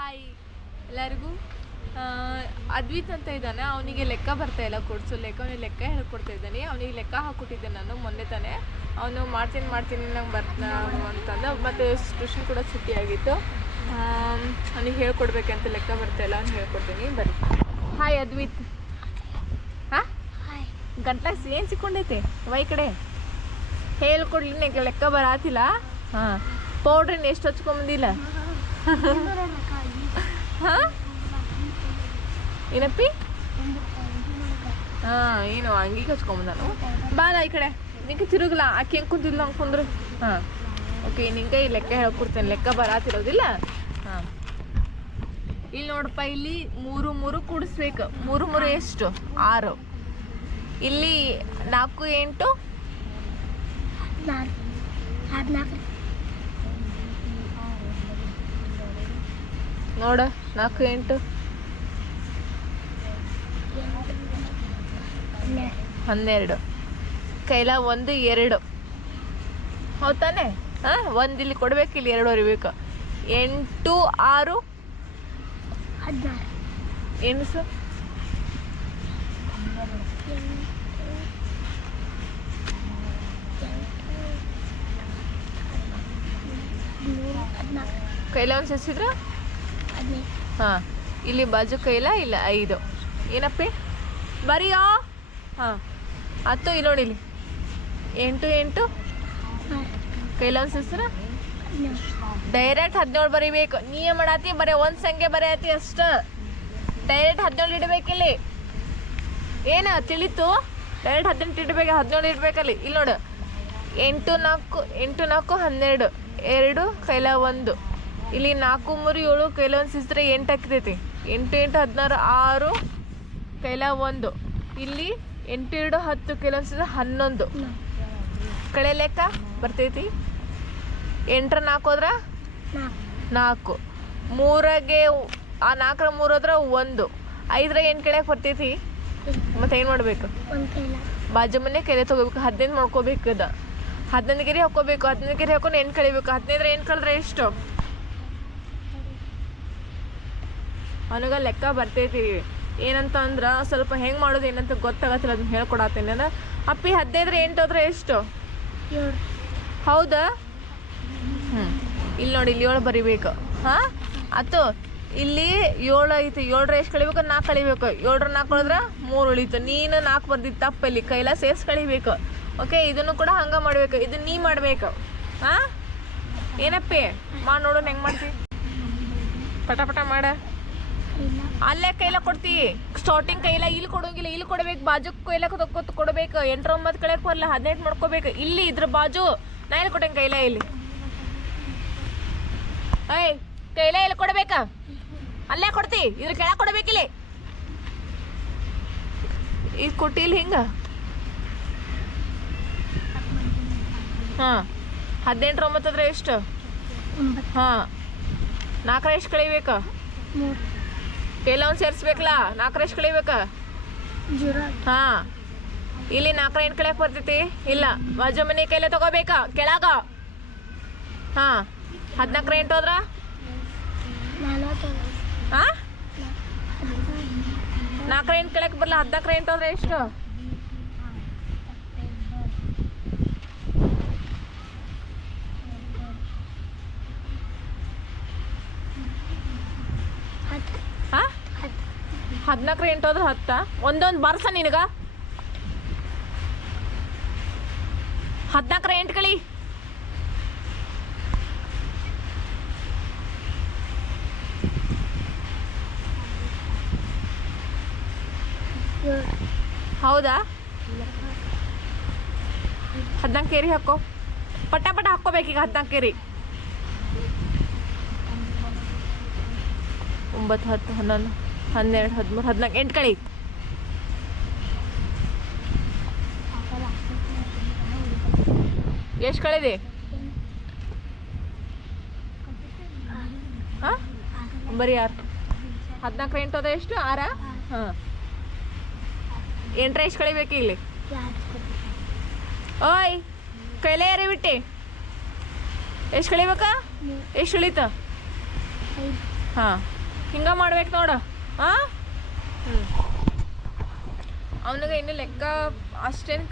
Hi ಎಲ್ಲರಿಗೂ. ಅದ್ವಿತ್ ಅಂತ ಇದ್ದಾನೆ. ಅವನಿಗೆ ಲೆಕ್ಕ ಬರ್ತಾ ಇಲ್ಲ ಕೊಡ್ಸು ಲೆಕ್ಕ ಅವನಿಗೆ ಲೆಕ್ಕ ಹೇಳ್ಕೊಡ್ತಾ ಇದ್ದಾನೆ? ಅವನಿಗೆ ಲೆಕ್ಕ ಹಾಕ್ಕೊಟ್ಟಿದ್ದೆ ನಾನು ಮೊನ್ನೆ ತಾನೇ. ಅವನು ಮಾಡ್ತೀನಿ ಮಾಡ್ತೀನಿ ನಂಗೆ ಬರ್ತಾ ಅಂತಂದ. ಮತ್ತು ಟ್ಯೂಷನ್ ಕೂಡ ಸುಟ್ಟಿ ಆಗಿತ್ತು. ಅವನಿಗೆ ಹೇಳ್ಕೊಡ್ಬೇಕಂತ ಲೆಕ್ಕ ಬರ್ತಾ ಇಲ್ಲ. ಅವ್ನು ಹೇಳ್ಕೊಡ್ತೀನಿ. ಬರ್ರಿ ಹಾಯ್ ಅದ್ವಿತ್. ಹಾಂ? ಗಂಟ್ಲಾಗ ಏನು ಸಿಕ್ಕೊಂಡೈತೆ? ವೈ ಕಡೆ. ಹೇಳ್ಕೊಡ್ಲಿ ನಂಗೆ ಲೆಕ್ಕ ಬರಾತಿಲ್ಲ. ಹಾಂ. ಪೌಡ್ರಿನ ಎಷ್ಟು ಹಚ್ಕೊಂಬಂದಿಲ್ಲ ಹಾಂ ಏನಪ್ಪಿ? ಹಾಂ, ಏನು ಅಂಗಿ ಹಚ್ಕೊಂಬಂದಾನು ಬಾಲ ಈ ಕಡೆ. ನಿಂಗೆ ತಿರುಗಲ್ಲ ಆಕೆ ಹೆಂಗೆ ಕುಂತಿಲ್ಲ ಹಂಗೆ ಹಾಂ, ಓಕೆ, ನಿಂಗೆ ಈ ಲೆಕ್ಕ ಹೇಳ್ಕೊಡ್ತೇನೆ. ಲೆಕ್ಕ ಬರಾತಿರೋದಿಲ್ಲ ಹಾಂ. ಇಲ್ಲಿ ನೋಡಪ್ಪ, ಇಲ್ಲಿ ಮೂರು ಮೂರು ಕೂಡಿಸ್ಬೇಕು. ಮೂರು ಮೂರು ಎಷ್ಟು? ಆರು. ಇಲ್ಲಿ ನಾಲ್ಕು, ಎಂಟು? ನೋಡ, ನಾಲ್ಕು, ಎಂಟು. ಹನ್ನೆರಡು. ಕೈಲ ಒಂದು, ಎರಡು. ಹೌದಾನೆ ಹಾಂ, ಒಂದು ಇಲ್ಲಿ ಕೊಡ್ಬೇಕು, ಇಲ್ಲಿ ಎರಡು ಅರಿಬೇಕು ಎಂಟು, ಆರು. ಏನು ಸರ್ ಕೈಲ ಒಂದು ಸಸಿದ್ರ? ಹಾಂ. ಇಲ್ಲಿ ಬಾಜು ಕೈಲ ಇಲ್ಲ, ಐದು. ಏನಪ್ಪಿ? ಬರಿಯೋ? ಹಾಂ. ಹತ್ತು, ಇಲ್ಲಿ ನೋಡಿ ಇಲ್ಲಿ. ಎಂಟು ಎಂಟು? ಕೈಲ ಒಂದು ಸಸ್ರ? ಡೈರೆಕ್ಟ್ ಹದಿನೇಳು ಬರಿಬೇಕು. ನೀ ಮಾಡಾತಿ, ಬರೀ ಒಂದು ಸಂಖ್ಯೆ ಬರೆಯತಿ ಅಷ್ಟ. ಡೈರೆಕ್ಟ್ ಹದಿನೇಳು ಇಡಬೇಕಿಲ್ಲಿ ಏನು, ತಿಳಿತು? ಡೈರೆಕ್ಟ್ ಹದಿನೆಂಟು ಇಡಬೇಕು, ಹದಿನೇಳು ಇಡ್ಬೇಕಲ್ಲಿ ಇಲ್ಲಿ ನೋಡು. ಎಂಟು ನಾಲ್ಕು ಎಂಟು ನಾಲ್ಕು, ಹನ್ನೆರಡು. ಎರಡು, ಕೈಲ ಒಂದು. ಇಲ್ಲಿ ನಾಲ್ಕು ಮೂರು ಏಳು ಕೈಲೊಂದು ಸಿಸ್ತ್ರೆ ಎಂಟು ಹಾಕಿದೈತಿ. ಎಂಟು ಎಂಟು, ಹದಿನಾರು, ಆರು, ಕೈಲ ಒಂದು. ಇಲ್ಲಿ ಎಂಟು, ಎರಡು, ಹತ್ತು ಕೈಲೊಂದು ಸಿಸ್ತ್ರೆ ಹನ್ನೊಂದು. ಕಳೆ ಲೆಕ್ಕ ಬರ್ತೈತಿ. ಎಂಟ್ರ ನಾಲ್ಕು ಹೋದ್ರ? ನಾಲ್ಕು. ಮೂರಾಗೆ ಆ ನಾಲ್ಕರ ಮೂರು ಹೋದ್ರ ಒಂದು. ಐದರ ಎಂಟು ಕೆಳಕ್ಕೆ ಬರ್ತೈತಿ. ಮತ್ತೆ ಏನು ಮಾಡಬೇಕು? ಬಾಜು ಮನೆ ಕೆರೆ ತೊಗೋಬೇಕು. ಹದಿನೈದು ಮಾಡ್ಕೋಬೇಕು ಅದ ಹದಿನೈದು ಗೆರೆ ಹಾಕೋಬೇಕು. ಹದಿನೈದು ಗೆರೆ ಹಾಕೊಂಡು ಎಂಟು ಕಳಿಬೇಕು. ಹದಿನೈದರ ಎಂಟು ಕಳೆದ್ರೆ ಎಷ್ಟು? ಅವನಿಗೆ ಲೆಕ್ಕ ಬರ್ತೈತಿ. ಏನಂತ ಅಂದ್ರೆ ಸ್ವಲ್ಪ ಹೆಂಗೆ ಮಾಡೋದು ಏನಂತ ಗೊತ್ತಾಗತ್ತಿಲ್ಲ ಅದನ್ನ ಹೇಳ್ಕೊಡತ್ತೀನಿ ನಾನು. ಅಪ್ಪಿ ಹದಿನೈದ್ರೆ ಎಂಟು ಹೋದ್ರೆ ಎಷ್ಟು? ಹೌದಾ? ಹ್ಞೂ ಇಲ್ಲಿ ನೋಡಿ ಇಲ್ಲಿ ಏಳು ಬರಿಬೇಕು. ಹಾಂ? ಆತು ಇಲ್ಲಿ ಏಳು ಐತಿ ಏಳರ ಎಷ್ಟು ಕಳಿಬೇಕು? ನಾಲ್ಕು ಕಳಿಬೇಕು. ಏಳರ ನಾಲ್ಕು ಕಳೆದ್ರೆ ಮೂರು ಉಳಿತು. ನೀನು ನಾಲ್ಕು ಬರ್ದಿದ್ದು ತಪ್ಪಲ್ಲಿ. ಕೈಲ ಸೇರ್ಸಿ ಕಳಿಬೇಕು? ಓಕೆ ಇದನ್ನು ಕೂಡ ಹಂಗೆ ಮಾಡಬೇಕು. ಇದನ್ನ ನೀ ಮಾಡಬೇಕು. ಹಾಂ? ಏನಪ್ಪಿ? ಮಾಡಿ ನೋಡೋಣ ಹೆಂಗೆ ಮಾಡ್ತಿ? ಪಟ ಪಟ ಮಾಡ. ಅಲ್ಲೇ ಕೈಲ ಕೊಡ್ತಿ. ಸ್ಟಾರ್ಟಿಂಗ್ ಕೈಲ ಇಲ್ಲಿ ಕೊಡೋಂಗಿಲ್ಲ ಇಲ್ಲಿ ಕೊಡ್ಬೇಕು ಬಾಜು ಕೈಲ ಕೊತ್ ಕೊಡ್ಬೇಕು ಎಂಟರ ಒಂಬತ್ತು ಕಳೆಯಕ್ಕೆ ಬರಲ್ಲ ಹದಿನೆಂಟು ಮಾಡ್ಕೋಬೇಕು. ಇಲ್ಲಿ ಇದ್ರ ಬಾಜು ನಾ ಎಲ್ಲಿ ಕೊಟ್ಟಂಗೆ ಕೈಲ ಇಲ್ಲಿ. ಏಯ್ ಕೈಲ ಇಲ್ಲಿ ಕೊಡ್ಬೇಕ? ಅಲ್ಲೇ ಕೊಡ್ತಿ ಇದ್ರ ಕೆಳಗೆ ಕೊಡ್ಬೇಕಿಲ್ಲಿ ಇದು ಕೊಟ್ಟಿ ಇಲ್ಲಿ ಹಿಂಗ? ಹಾಂ ಹದಿನೆಂಟರ ಒಂಬತ್ತಂದ್ರೆ ಎಷ್ಟು? ಹಾಂ ನಾಲ್ಕರ ಎಷ್ಟು ಕಳಿಬೇಕು? ಒಂದು ಸೇರಿಸ್ಬೇಕಲ್ಲ? ನಾಲ್ಕರ ಎಷ್ಟು ಹಾ. ಇಲ್ಲಿ ನಾಲ್ಕರ ಎಂಟು ಕಳಿಯಕ್ ಬರ್ತೈತಿ. ಇಲ್ಲ ಬಾಜು ಮನೆ ಕೈಲೆ ತಗೋಬೇಕಾ? ಕೆಳಗ? ಹಾ. ಹದಿನಾಲ್ಕರ ಎಂಟು ಹೋದ್ರ? ನಾಲ್ಕರ ಎಂಟು ಕಳಿಯಕ್ ಬರಲ್ಲ ಹದಿನಾಲ್ಕರ ಎಂಟು ಹೋದ್ರೆ ಎಷ್ಟು ಹಾಂ ಹದಿನಾಲ್ಕರ ಎಂಟು ಹೋದ್ರೆ ಹತ್ತ? ಒಂದೊಂದು ಬರ್ಸ ನಿನಗ? ಹದಿನಾಲ್ಕರ ಎಂಟು ಕಳಿ. ಹೌದಾ? ಹದಿನಾಲ್ಕು ಕೇರಿ ಹಾಕೋ. ಪಟ ಪಟ ಹಾಕೋಬೇಕೀಗ ಹದಿನಾಲ್ಕು ಕೇರಿ ಒಂಬತ್ತು, ಹತ್ತು, ಹನ್ನೊಂದು. ಹನ್ನೆರಡು, ಹದಿಮೂರು ಹದಿನಾಲ್ಕು ಎಂಟು ಕಳಿ ಎಷ್ಟು ಕಳಿದೆ ಹಾಂ? ಬರೀ ಆರು. ಹದಿನಾಲ್ಕು ಎಂಟು ಅದ ಎಷ್ಟು? ಆರಾ? ಹಾಂ. ಎಂಟ್ರೆ ಎಷ್ಟು ಕಳಿಬೇಕು ಇಲ್ಲಿ? ಓಯ್, ಕೈಲೇ ಯಾರೇ ಬಿಟ್ಟೆ. ಎಷ್ಟು ಕಳಿಬೇಕಾ? ಎಷ್ಟು ಉಳಿತ? ಹಾಂ. ಹಿಂಗೆ ಮಾಡ್ಬೇಕು ನೋಡು. ಅವನಿಗೆ ಇನ್ನು ಲೆಕ್ಕ ಅಷ್ಟೇನು